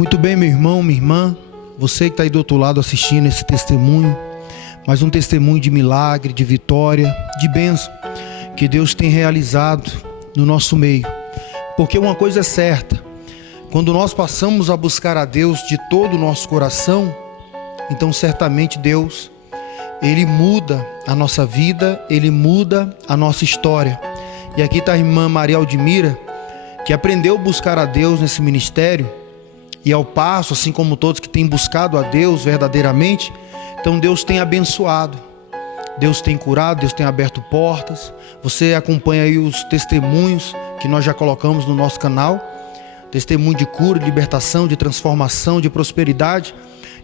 Muito bem, meu irmão, minha irmã, você que está aí do outro lado assistindo esse testemunho, mais um testemunho de milagre, de vitória, de bênção que Deus tem realizado no nosso meio. Porque uma coisa é certa, quando nós passamos a buscar a Deus de todo o nosso coração, então certamente Deus, Ele muda a nossa vida, Ele muda a nossa história. E aqui está a irmã Maria Aldmira, que aprendeu a buscar a Deus nesse ministério, e ao passo, assim como todos que têm buscado a Deus verdadeiramente, então Deus tem abençoado, Deus tem curado, Deus tem aberto portas. Você acompanha aí os testemunhos que nós já colocamos no nosso canal, testemunho de cura, de libertação, de transformação, de prosperidade.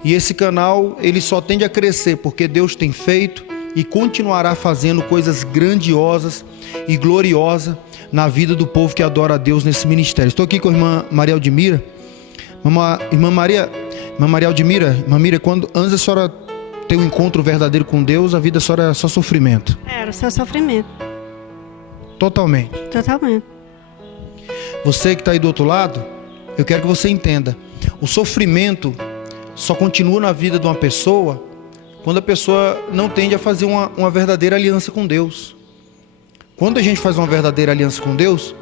E esse canal, ele só tende a crescer, porque Deus tem feito e continuará fazendo coisas grandiosas e gloriosas na vida do povo que adora a Deus nesse ministério. Estou aqui com a irmã Maria Aldmira. Irmã Maria Aldmira, irmã Mira, antes a senhora ter um encontro verdadeiro com Deus, a vida da senhora era só sofrimento? Era só sofrimento. Totalmente? Totalmente. Você que está aí do outro lado, eu quero que você entenda, o sofrimento só continua na vida de uma pessoa quando a pessoa não tende a fazer uma verdadeira aliança com Deus. Quando a gente faz uma verdadeira aliança com Deus,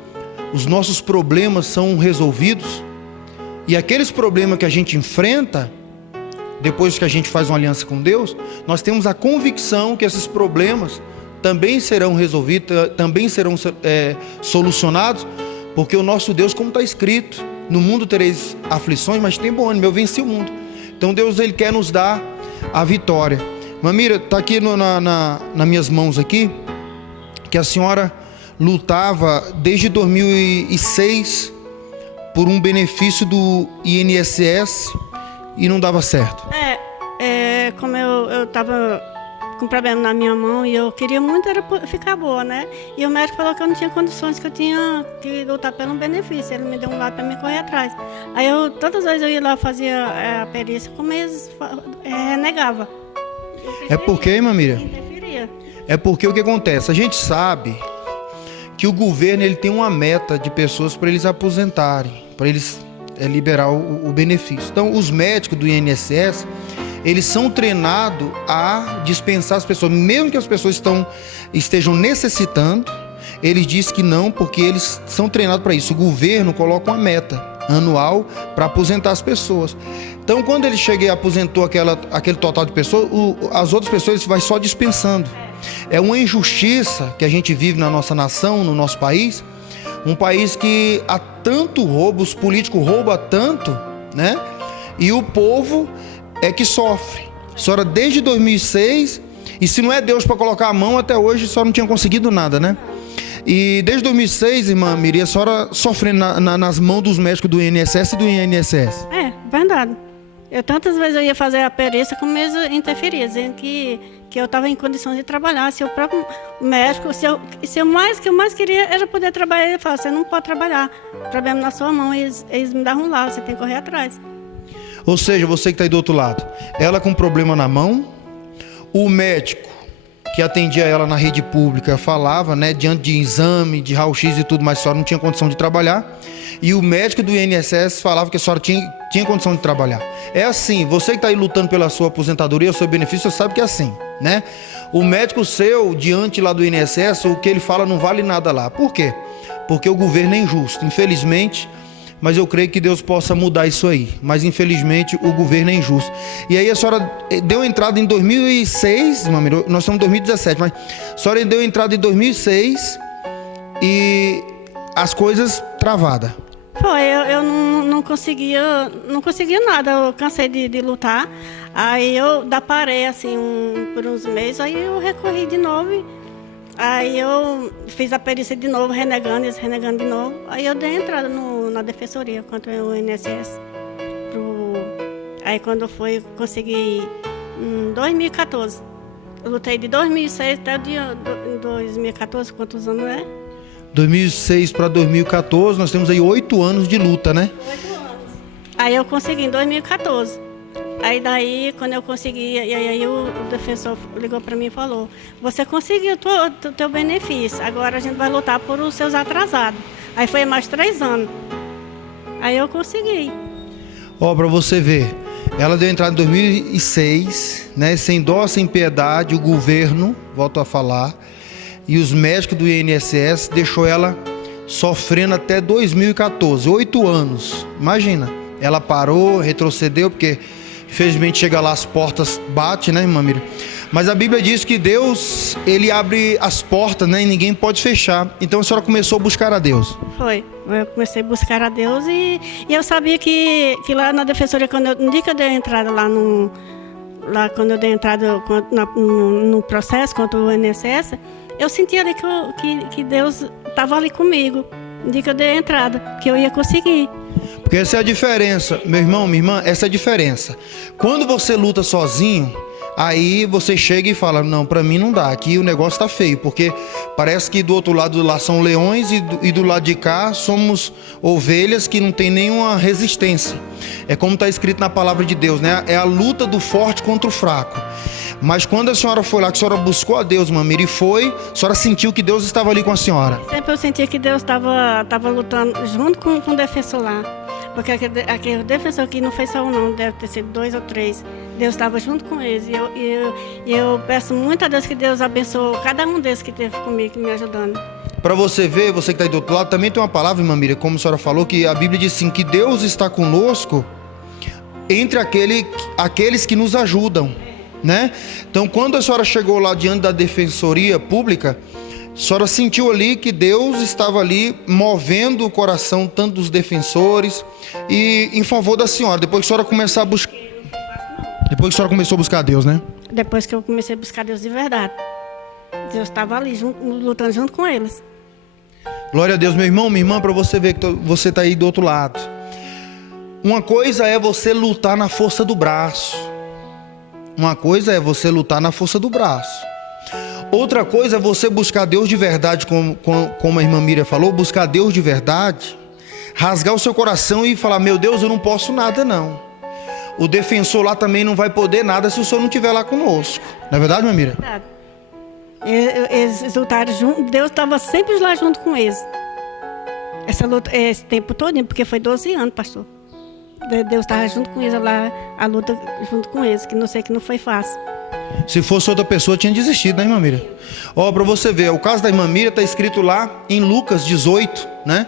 os nossos problemas são resolvidos, e aqueles problemas que a gente enfrenta, depois que a gente faz uma aliança com Deus, nós temos a convicção que esses problemas também serão resolvidos, também serão solucionados, porque o nosso Deus, como está escrito, no mundo tereis aflições, mas tem bom ânimo, eu venci o mundo. Então Deus, Ele quer nos dar a vitória. Mamira, está aqui nas minhas mãos aqui, que a senhora lutava desde 2006 por um benefício do INSS e não dava certo. Como eu estava com problema na minha mão e eu queria muito ficar boa, né? E o médico falou que eu não tinha condições, que eu tinha que lutar pelo benefício. Ele me deu um lado para me correr atrás. Aí todas as vezes eu ia lá, fazia a perícia, como eles renegava. É porque, Mamira? Interferia. É porque o que acontece? A gente sabe que o governo, ele tem uma meta de pessoas para eles aposentarem, para eles liberar o benefício. Então, os médicos do INSS, eles são treinados a dispensar as pessoas, mesmo que as pessoas estejam necessitando, eles dizem que não, porque eles são treinados para isso. O governo coloca uma meta anual para aposentar as pessoas. Então, quando ele chega e aposentou aquele total de pessoas, as outras pessoas ele vai só dispensando. É uma injustiça que a gente vive na nossa nação, no nosso país, um país que há tanto roubo, os políticos roubam tanto, né? E o povo é que sofre. A senhora desde 2006, e se não é Deus para colocar a mão, até hoje a senhora não tinha conseguido nada, né? E desde 2006, irmã Miri, a senhora sofrendo nas mãos dos médicos do INSS e do INSS. É, verdade. Tantas vezes eu ia fazer a perícia, como eles interferiam, dizendo que eu estava em condições de trabalhar. Se o próprio médico, o que eu mais queria era poder trabalhar. Ele falou, você não pode trabalhar, problema na sua mão, eles me davam lá, você tem que correr atrás. Ou seja, você que está aí do outro lado, ela com problema na mão, o médico que atendia ela na rede pública falava, né, diante de exame, de raio-x e tudo, mas a senhora não tinha condição de trabalhar, e o médico do INSS falava que a senhora tinha condição de trabalhar. É assim, você que está aí lutando pela sua aposentadoria, o seu benefício, você sabe que é assim, né? O médico seu, diante lá do INSS, o que ele fala não vale nada lá. Por quê? Porque o governo é injusto, infelizmente, mas eu creio que Deus possa mudar isso aí. Mas infelizmente o governo é injusto. E aí a senhora deu entrada em 2006, nós estamos em 2017, mas a senhora deu entrada em 2006 e as coisas travadas. Foi, eu não conseguia nada, eu cansei de lutar. Aí eu parei assim por uns meses, aí eu recorri de novo. Aí eu fiz a perícia de novo, renegando de novo. Aí eu dei entrada na defensoria contra o INSS. Aí quando foi, consegui em 2014. Eu lutei de 2006 até o dia 2014, quantos anos é? 2006 para 2014, nós temos aí 8 anos de luta, né? 8 anos. Aí eu consegui em 2014. Aí daí, quando eu consegui, e aí o defensor ligou para mim e falou, você conseguiu o teu benefício, agora a gente vai lutar por os seus atrasados. Aí foi mais 3 anos. Aí eu consegui. Ó, para você ver, ela deu entrada em 2006, né? Sem dó, sem piedade, o governo, volto a falar, e os médicos do INSS deixou ela sofrendo até 2014, 8 anos. Imagina, ela parou, retrocedeu, porque infelizmente chega lá, as portas batem, né, irmã Miriam? Mas a Bíblia diz que Deus, ele abre as portas, né, e ninguém pode fechar. Então a senhora começou a buscar a Deus. Foi. Eu comecei a buscar a Deus e eu sabia que lá na defensoria, no dia que eu dei a entrada quando eu dei a entrada no processo contra o INSS, eu sentia ali que Deus estava ali comigo. No dia que eu dei a entrada, que eu ia conseguir. Porque essa é a diferença, meu irmão, minha irmã, essa é a diferença. Quando você luta sozinho, aí você chega e fala, não, pra mim não dá, aqui o negócio tá feio, porque parece que do outro lado lá são leões e do lado de cá somos ovelhas que não tem nenhuma resistência. É como está escrito na palavra de Deus, né? É a luta do forte contra o fraco. Mas quando a senhora foi lá, que a senhora buscou a Deus, mamãe, e foi, a senhora sentiu que Deus estava ali com a senhora? Sempre eu sentia que Deus estava lutando junto com o defensor lá. Porque aquele defensor que não fez só um não, deve ter sido 2 ou 3. Deus estava junto com eles. E eu peço muito a Deus que Deus abençoe cada um desses que esteve comigo, me ajudando. Para você ver, você que está aí do outro lado, também tem uma palavra, irmã Miriam, como a senhora falou, que a Bíblia diz assim, que Deus está conosco entre aqueles que nos ajudam, né? Então, quando a senhora chegou lá diante da defensoria pública, a senhora sentiu ali que Deus estava ali movendo o coração tanto dos defensores e em favor da senhora. Depois que a senhora começou a buscar, depois que a senhora começou a buscar Deus, né? Depois que eu comecei a buscar Deus de verdade, Deus estava ali lutando junto com eles. Glória a Deus, meu irmão, minha irmã, para você ver que você está aí do outro lado. Uma coisa é você lutar na força do braço. Uma coisa é você lutar na força do braço. Outra coisa é você buscar Deus de verdade, como a irmã Miriam falou, buscar Deus de verdade, rasgar o seu coração e falar, meu Deus, eu não posso nada não. O defensor lá também não vai poder nada se o senhor não estiver lá conosco. Não é verdade, irmã Miriam? É verdade. Eles lutaram juntos, Deus estava sempre lá junto com eles. Essa luta, esse tempo todo, porque foi 12 anos, pastor. Deus estava junto com eles lá, a luta junto com eles, que não sei que não foi fácil. Se fosse outra pessoa, tinha desistido, né, irmã Miriam? Ó, para você ver, o caso da irmã Miriam está escrito lá em Lucas 18, né?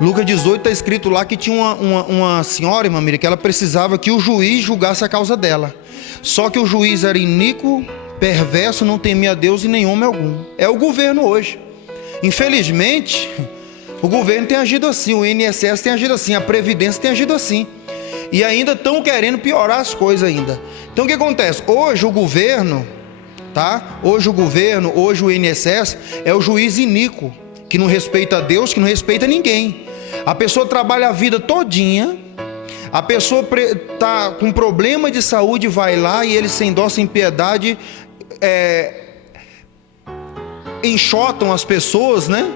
Lucas 18 está escrito lá que tinha uma senhora, irmã Miriam, que ela precisava que o juiz julgasse a causa dela. Só que o juiz era iníquo, perverso, não temia a Deus e nem homem algum. É o governo hoje. Infelizmente, o governo tem agido assim, o INSS tem agido assim, a Previdência tem agido assim. E ainda estão querendo piorar as coisas ainda. Então o que acontece? Hoje o governo, tá? Hoje o INSS é o juiz iníquo, que não respeita a Deus, que não respeita ninguém. A pessoa trabalha a vida todinha, a pessoa tá com problema de saúde, vai lá e eles sem dó, sem piedade, enxotam as pessoas, né?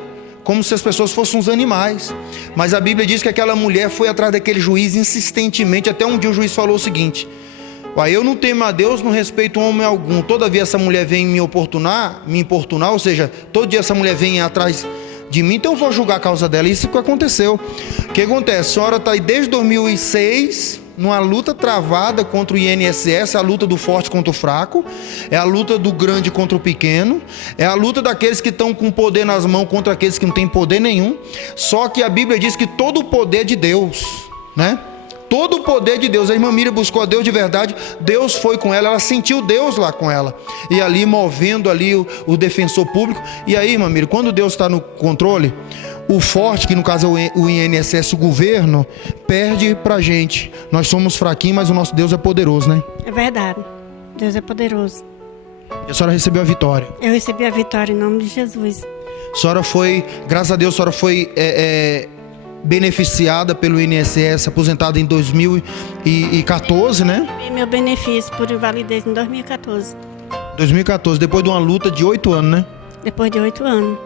Como se as pessoas fossem uns animais. Mas a Bíblia diz que aquela mulher foi atrás daquele juiz insistentemente, até um dia o juiz falou o seguinte: eu não temo a Deus, não respeito homem algum, todavia essa mulher vem me importunar, ou seja, todo dia essa mulher vem atrás de mim, então eu vou julgar a causa dela. Isso que aconteceu. O que acontece? A senhora está aí desde 2006 numa luta travada contra o INSS, a luta do forte contra o fraco, é a luta do grande contra o pequeno, é a luta daqueles que estão com poder nas mãos contra aqueles que não têm poder nenhum. Só que a Bíblia diz que todo o poder é de Deus, né? Todo o poder de Deus. A irmã Miriam buscou a Deus de verdade, Deus foi com ela, ela sentiu Deus lá com ela, e ali movendo ali o defensor público. E aí, irmã Miriam, quando Deus está no controle, o forte, que no caso é o INSS, o governo, perde pra gente. Nós somos fraquinhos, mas o nosso Deus é poderoso, né? É verdade, Deus é poderoso. E a senhora recebeu a vitória? Eu recebi a vitória em nome de Jesus. A senhora foi, graças a Deus, a senhora foi beneficiada pelo INSS, aposentada em 2014, né? Recebi meu benefício por invalidez em 2014. 2014, depois de uma luta de 8 anos, né? Depois de 8 anos.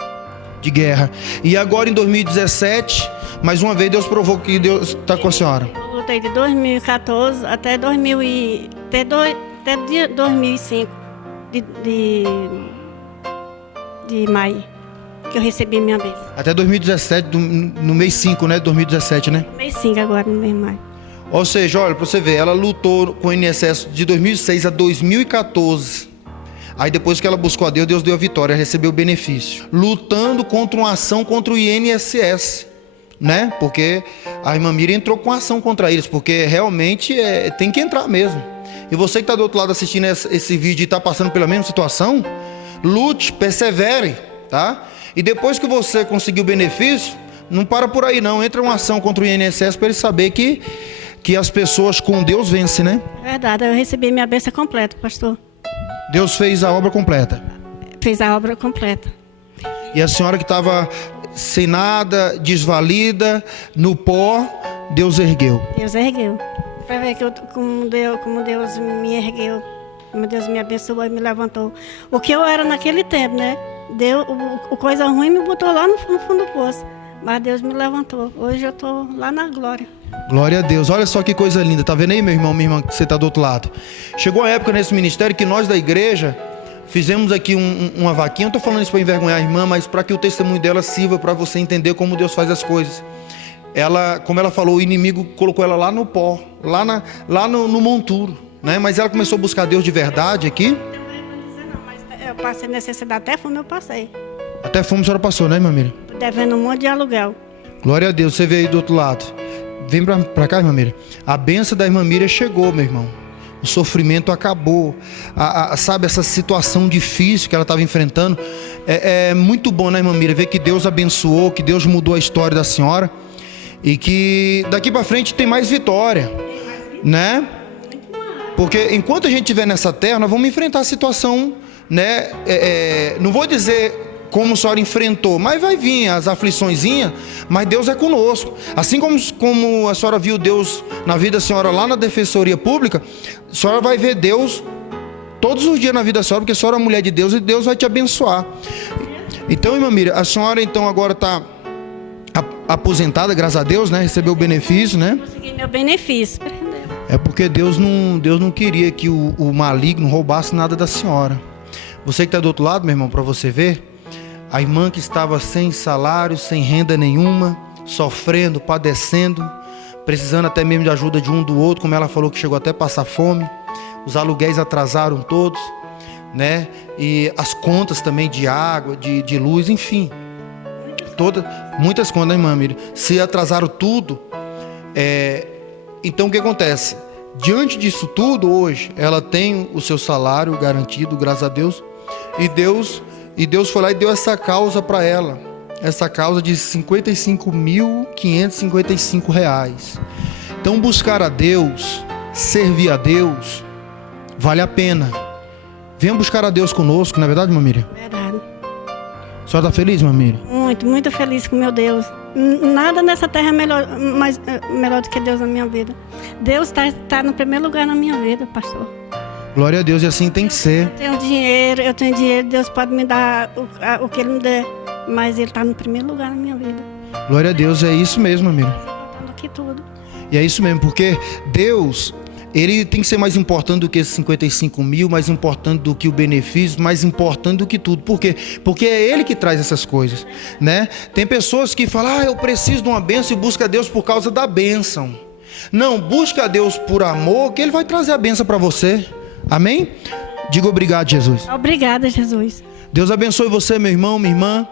De guerra. E agora em 2017, mais uma vez Deus provou que Deus está com a senhora. Eu lutei de 2014 até 2005 de maio, que eu recebi minha vez. Até 2017, no mês 5, né? 2017, né? Mês 5 agora, no mês de maio. Ou seja, olha, para você ver, ela lutou com o INSS de 2006 a 2014. Aí depois que ela buscou a Deus, Deus deu a vitória, recebeu o benefício. Lutando contra uma ação contra o INSS, né? Porque a irmã Miriam entrou com ação contra eles, porque realmente tem que entrar mesmo. E você que está do outro lado assistindo esse vídeo e está passando pela mesma situação, lute, persevere, tá? E depois que você conseguir o benefício, não para por aí não, entra uma ação contra o INSS para ele saber que as pessoas com Deus vencem, né? Verdade, eu recebi minha bênção completa, pastor. Deus fez a obra completa. Fez a obra completa. E a senhora que estava sem nada, desvalida, no pó, Deus ergueu. Deus ergueu. Para ver como Deus me ergueu, como Deus me abençoou e me levantou. O que eu era naquele tempo, né? Coisa ruim me botou lá no fundo do poço. Mas Deus me levantou. Hoje eu estou lá na glória. Glória a Deus. Olha só que coisa linda. Tá vendo aí, meu irmão, minha irmã, que você está do outro lado? Chegou a época nesse ministério que nós da igreja fizemos aqui uma vaquinha. Eu não estou falando isso para envergonhar a irmã, mas para que o testemunho dela sirva para você entender como Deus faz as coisas. Ela, como ela falou, o inimigo colocou ela lá no pó, lá no monturo, né? Mas ela começou a buscar Deus de verdade aqui. Eu passei necessidade, até fome eu passei. Até fome a senhora passou, né, irmã Miriam? Devendo um monte de aluguel. Glória a Deus, você veio aí do outro lado. Vem pra cá, irmã Miriam. A bênção da irmã Miriam chegou, meu irmão. O sofrimento acabou. Sabe, essa situação difícil que ela estava enfrentando. É muito bom, né, irmã Miriam? Ver que Deus abençoou, que Deus mudou a história da senhora. E que daqui para frente tem mais vitória, né? Porque enquanto a gente estiver nessa terra, nós vamos enfrentar a situação, né? Não vou dizer como a senhora enfrentou, mas vai vir as afliçõezinhas, mas Deus é conosco. Assim como a senhora viu Deus na vida da senhora lá na Defensoria Pública, a senhora vai ver Deus todos os dias na vida da senhora, porque a senhora é mulher de Deus e Deus vai te abençoar. Então, irmã Miriam, a senhora então agora está aposentada, graças a Deus, né? Recebeu o benefício, né? Consegui meu benefício. É porque Deus não queria que o maligno roubasse nada da senhora. Você que está do outro lado, meu irmão, para você ver, a irmã que estava sem salário, sem renda nenhuma, sofrendo, padecendo, precisando até mesmo de ajuda de um do outro, como ela falou que chegou até a passar fome. Os aluguéis atrasaram todos, né? E as contas também de água, de luz, enfim. Muitas contas, né, irmã Miriam? Se atrasaram tudo, então o que acontece? Diante disso tudo, hoje, ela tem o seu salário garantido, graças a Deus, e Deus foi lá e deu essa causa para ela, essa causa de R$ 55.555. Então, buscar a Deus, servir a Deus, vale a pena. Venha buscar a Deus conosco, não é verdade, irmã Miriam? Verdade. A senhora está feliz, irmã Miriam? Muito, muito feliz com meu Deus. Nada nessa terra é melhor do que Deus na minha vida. Deus está no primeiro lugar na minha vida, pastor. Glória a Deus, e assim tem que ser. Eu tenho dinheiro, Deus pode me dar o que Ele me der, mas Ele está no primeiro lugar na minha vida. Glória a Deus, é isso mesmo, Miriam. Faltando aqui tudo. E é isso mesmo, porque Deus, Ele tem que ser mais importante do que esses 55 mil, mais importante do que o benefício, mais importante do que tudo. Por quê? Porque é Ele que traz essas coisas, né? Tem pessoas que falam, eu preciso de uma bênção e busca a Deus por causa da bênção. Não, busca a Deus por amor, que Ele vai trazer a bênção para você. Amém? Diga obrigado, Jesus. Obrigada, Jesus. Deus abençoe você, meu irmão, minha irmã.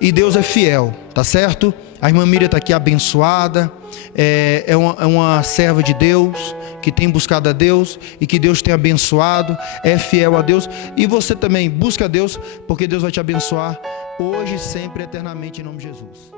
E Deus é fiel, tá certo? A irmã Miriam está aqui abençoada. É uma serva de Deus, que tem buscado a Deus e que Deus tem abençoado. É fiel a Deus. E você também busca a Deus, porque Deus vai te abençoar hoje, sempre, eternamente, em nome de Jesus.